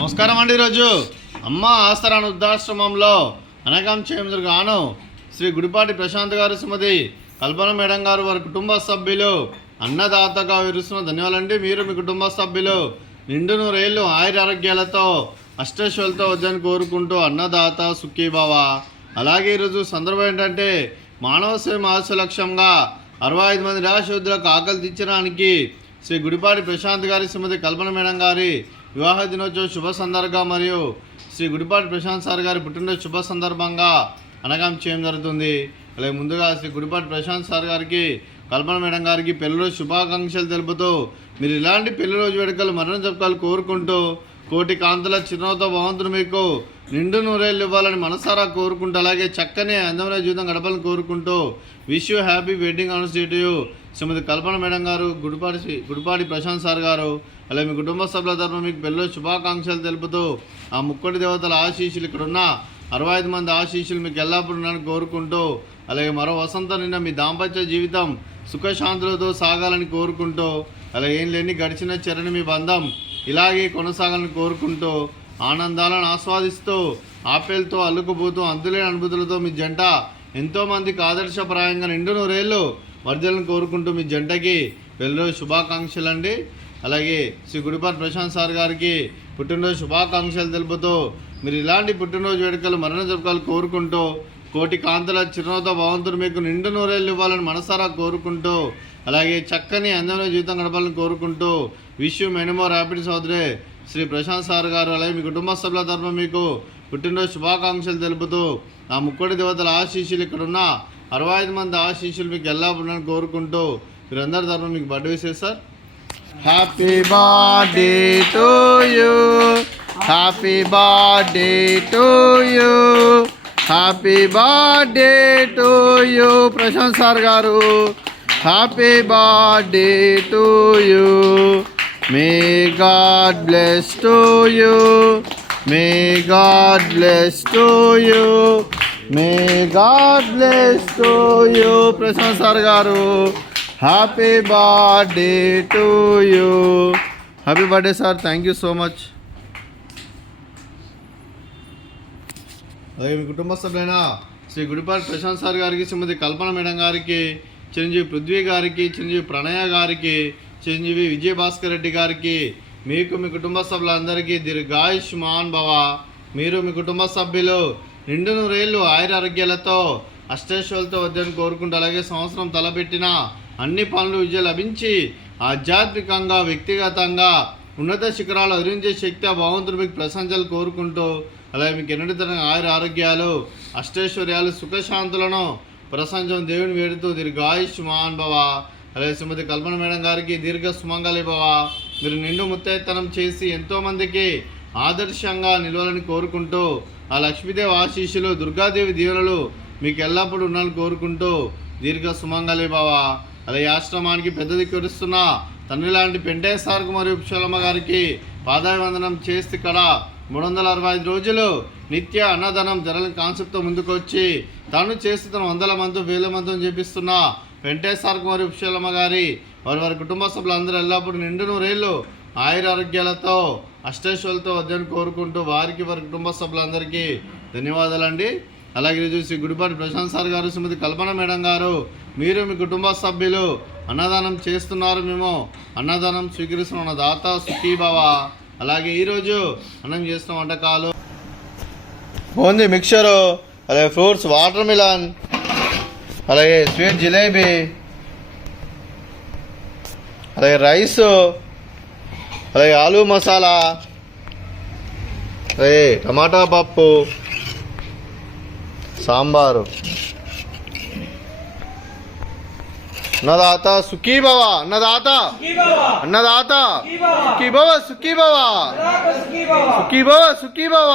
నమస్కారం అండి. ఈరోజు అమ్మ ఆస్తరాన వృద్ధాశ్రమంలో అనగం చేయందురుగాను శ్రీ గుడిపాటి ప్రశాంత్ గారు, శ్రీమతి కల్పన మేడం గారు, వారి కుటుంబ సభ్యులు అన్నదాతగా విరుస్తున్న ధన్యవాదాలండి. మీరు మీ కుటుంబ సభ్యులు నిండు నూరేళ్ళు ఆయురారోగ్యాలతో అష్టైశ్వర్యాలతో వద్దని కోరుకుంటూ అన్నదాత సుఖీభవ. అలాగే ఈరోజు సందర్భం ఏంటంటే మానవ సేవ ఆశ లక్ష్యంగా 65 మంది నిరాశోద్యులకు ఆకలి తీర్చడానికి శ్రీ గుడిపాటి ప్రశాంత్ గారి, శ్రీమతి కల్పన మేడం గారి వివాహ దినోత్సవ శుభ సందర్భంగా మరియు శ్రీ గుడిపాటి ప్రశాంత్ సార్ గారి పుట్టినరోజు శుభ సందర్భంగా అనగం చేయడం జరుగుతుంది. అలాగే ముందుగా శ్రీ గుడిపాటి ప్రశాంత్ సార్ గారికి, కల్పన మేడం గారికి పెళ్లిరోజు శుభాకాంక్షలు తెలుపుతూ మీరు ఇలాంటి పెళ్లిరోజు వేడుకలు మరణం జరుపుకోవాలి కోరుకుంటూ కోటి కాంతుల చిరునవ్వుతో భగవంతుడు మీకు నిండు నూరేళ్ళు ఇవ్వాలని మనసారా కోరుకుంటూ అలాగే చక్కని అందమైన జీవితం గడపాలని కోరుకుంటూ wish you happy wedding anniversary Shrimati Kalpana madam garu, Gudipati Prashant sir గారు. అలాగే మీ కుటుంబ సభ్యుల తరఫున మీకు పెళ్ళిలో శుభాకాంక్షలు తెలుపుతూ ఆ ముక్కోటి దేవతల ఆశీస్సులు, ఇక్కడున్న 65 మంది ఆశీస్సులు మీకు ఎల్లప్పుడూ ఉన్నాయని కోరుకుంటూ అలాగే మరో వసంతం నిన్న మీ దాంపత్య జీవితం సుఖశాంతులతో సాగాలని కోరుకుంటూ అలాగే ఏం లేని గడిచిన చెరని మీ బంధం ఇలాగే కొనసాగాలని కోరుకుంటూ ఆనందాలను ఆస్వాదిస్తూ ఆపేలతో అల్లుకుపోతూ అంతులేని అనుభూతులతో మీ జంట ఎంతోమందికి ఆదర్శప్రాయంగా నిండు నూరేళ్ళు వర్ధలను కోరుకుంటూ మీ జంటకి పెళ్లిరోజు శుభాకాంక్షలు అండి. అలాగే శ్రీ గుడిపాటి ప్రశాంత్ సార్ గారికి పుట్టినరోజు శుభాకాంక్షలు తెలుపుతూ మీరు ఇలాంటి పుట్టినరోజు వేడుకలు మరణ జరుపుకోవాలి కోరుకుంటూ కోటి కాంతుల చిరునవ్వుతో భగవంతుడు మీకు నిండు నూరేళ్ళు ఇవ్వాలని మనసారా కోరుకుంటూ అలాగే చక్కని అందమైన జీవితం గడపాలని కోరుకుంటూ wish you many more happy సోదరే శ్రీ ప్రశాంత్ సార్ గారు. అలాగే మీ కుటుంబ సభ్యుల తరఫున మీకు పుట్టినరోజు శుభాకాంక్షలు తెలుపుతూ ఆ ముక్కోటి దేవతల ఆశీస్సులు, ఇక్కడున్న 65 మంది ఆశీస్సులు మీకు ఎల్లప్పుడూ కోరుకుంటూ మీరందరి తరఫున మీకు birthday wishes sir. Happy birthday to you, happy birthday to you, happy birthday to you Prashant sir గారు. Happy birthday to you. May God bless to you. May God bless to you. May God bless to you. Prashant sir గారు, happy birthday to you. Happy birthday sir. Thank you so much. అలాగే మీ కుటుంబ సభ్యులైన Shri Gudipati Prashant sir గారికి, Shrimati Kalpana madam గారికి, చిరంజీవి పృథ్వీ గారికి, చిరంజీవి ప్రణయ గారికి, చిరంజీవి విజయభాస్కర్ రెడ్డి గారికి, మీకు మీ కుటుంబ సభ్యులందరికీ దీర్ఘాయుష్మాన్ భవ. మీరు మీ కుటుంబ సభ్యులు నిండు నూరేళ్ళు ఆయురారోగ్యాలతో అష్టైశ్వర్యాలతో వద్దని కోరుకుంటూ అలాగే సంవత్సరం తలపెట్టిన అన్ని పనులు విజయం లభించి ఆధ్యాత్మికంగా వ్యక్తిగతంగా ఉన్నత శిఖరాలు అధిరించే శక్తి ఆ భగవంతుడు మీకు ప్రశంసలు కోరుకుంటూ అలాగే మీకు ఎన్నటి తరంగా ఆరోగ్యాలు అష్టైశ్వర్యాలు సుఖశాంతులను ప్రశంసం దేవుని వేడుతూ దీర్ఘాయుష్మాన్ భవ. అలాగే శ్రీమతి కల్పన మేడం గారికి దీర్ఘ సుమంగళి భవ. మీరు నిండు ముత్తైతనం చేసి ఎంతోమందికి ఆదర్శంగా నిలవాలని కోరుకుంటూ ఆ లక్ష్మీదేవి ఆశీస్సులు, దుర్గాదేవి దీవెనలు మీకు ఎల్లప్పుడూ ఉండాలని కోరుకుంటూ దీర్ఘ సుమంగళి భవ. అలాగే ఆశ్రమానికి పెద్ద దిక్కురుస్తున్న తండ్రి లాంటి పెంటయ్య సార్కు మరియు పుష్పలమ్మ గారికి పాదాభివందనం చేస్తే ఇక్కడ 365 రోజులు నిత్య అన్నదానం జరగని కాన్సెప్ట్తో ముందుకు వచ్చి తాను చేస్తున్న 100 మంది 1000 మందిని చేపిస్తున్న వెంకటేశ్వర సార్ మరియు పుష్పలమ్మ గారి వారి కుటుంబ సభ్యులందరూ ఎల్లప్పుడూ నిండు నూరేళ్ళు ఆయురారోగ్యాలతో అష్టైశ్వర్యాలతో వద్దని కోరుకుంటూ వారికి వారి కుటుంబ సభ్యులందరికీ ధన్యవాదాలండి. అలాగే ఈరోజు శ్రీ గుడిపాటి ప్రశాంత్ సార్ గారు, శ్రీమతి కల్పన మేడం గారు, మీరు మీ కుటుంబ సభ్యులు అన్నదానం చేస్తున్నారు. మేము అన్నదానం స్వీకరిస్తున్న దాత సుఖీభవ. అలాగే ఈరోజు అన్నం చేస్తున్న వంటకాలు బూందీ మిక్చరు, అలాగే ఫ్రూట్స్ వాటర్ మిలన్, అలాగే స్వీట్ జిలేబీ, అలాగే రైసు, అలాగే ఆలూ మసాలా, అలాగే టమాటా పప్పు, సాంబారు. అన్నదాత సుఖీభవ, అన్నదాత అన్నదాత సుఖీభవ, సుఖీభవ, సుఖీభవ, సుఖీభవ.